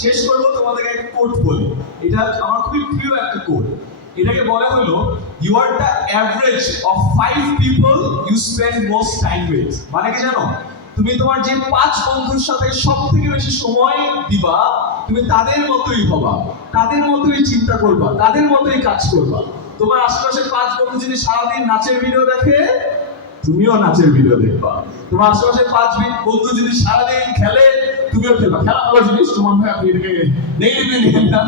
শেষ করবো তোমাদেরকে একটা কোট বলি। এটা আমার খুবই প্রিয় একটা কোট। এটাকে বলা হলো, you are the average of 5 people you spend most time with. মানে কি জানো, তুমি তোমার যে 5 বন্ধুর সাথে সবথেকে বেশি সময় দিবা, তুমি তাদের মতোই হবা, তাদের মতোই চিন্তা করবা, তাদের মতোই কাজ করবা। তোমার আশেপাশে 5 বন্ধু যদি সারাদিন নাচের ভিডিও দেখে, তুমিও নাচের ভিডিও দেখবা। তোমার আশেপাশে 5 বন্ধু যদি সারাদিন খেলে, তুমিও খেলবা। খেলা ভালো জিনিস, সুমন ভাই আপনি এটাকে নেগেটিভলি নেবেন না।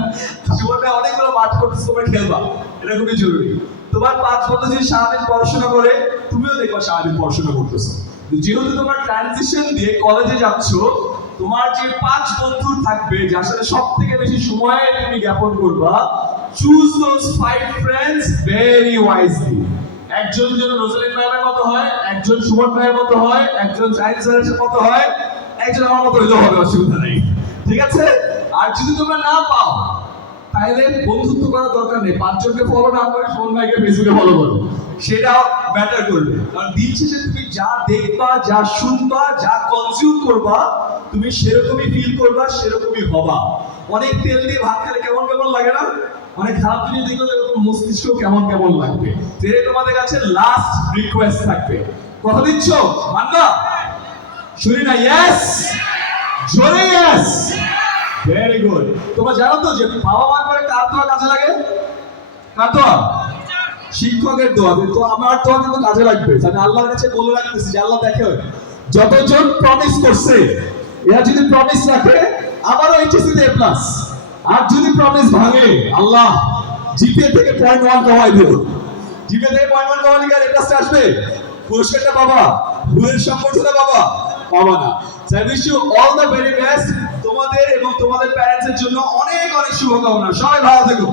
সুমন ভাই অনেকগুলো মাঠ করতেছে, তোমরা খেলবা, এটা খুবই জরুরি। তোমার 5 বন্ধু যদি সারাদিন পড়াশোনা করে, তুমিও দেখবা সারাদিন পড়াশোনা করতেছো। যেহেতু তোমার ট্রানজিশন দিয়ে কলেজে যাচ্ছ, তোমার যে 5 বন্ধু থাকবে যার সাথে সব থেকে বেশি সময় তুমি জ্ঞাপন করবা, choose those 5 friends very wisely. একজন যেন রোজালিন ম্যামের মতো হয়, একজন সুমন ভাইয়ের মতো হয়, একজন জাহিদ স্যারের মতো হয়, একজন আমার মতো হইলেও হবে, অসুবিধা নেই, ঠিক আছে? আর যদি তোমরা না পাও, তাহলে বন্ধুত্ব করার দরকার নেই। 5 জনকে ফলো না করে সুমন ভাইকে ফেসবুকে ফলো করো, সেটা ম্যাটার করবে। কারণ দিন শেষে তুমি যা দেখবা, যা শুনবা, যা কনজিউম করবা, তুমি সেরকমই ফিল করবা, সেরকমই হবা। অনেক তেল দিয়ে ভাত খেলে কেমন কেমন লাগে না? অনেক খারাপ জিনিস দেখলে এরকম মস্তিষ্ক কেমন কেমন লাগবে। যেটা তোমাদের কাছে লাস্ট রিকোয়েস্ট থাকবে, কথা দিচ্ছ? মানবা? শুনি না ইয়েস, জোরে ইয়েস। Very good. তোমরা জানো তো যে বাবা মার পরে কার দোয়া কাজে লাগে? কার দোয়া? শিক্ষকের দোয়া। তো আমার দোয়া কিন্তু কাজে লাগবে। আমি আল্লাহর কাছে বলে রাখতেছি যে আল্লাহ দেখে, যতজন প্রমিস করছে, এরা যদি প্রমিস রাখে আবারও এইচএসসি তে প্লাস। আর যদি প্রমিস ভাঙে, আল্লাহ জিপিএ থেকে 0.1 কমাই দেব। জিপিএ থেকে 0.1 কমালে কি আর প্লাস আসবে? পুরস্কারটা বাবা, ভুলের সম্পর্কটা বাবা পাবা না। So I wish you all the very best. তোমাদের এবং তোমাদের প্যারেন্টসের জন্য অনেক অনেক শুভকামনা। সবাই ভালো থেকো।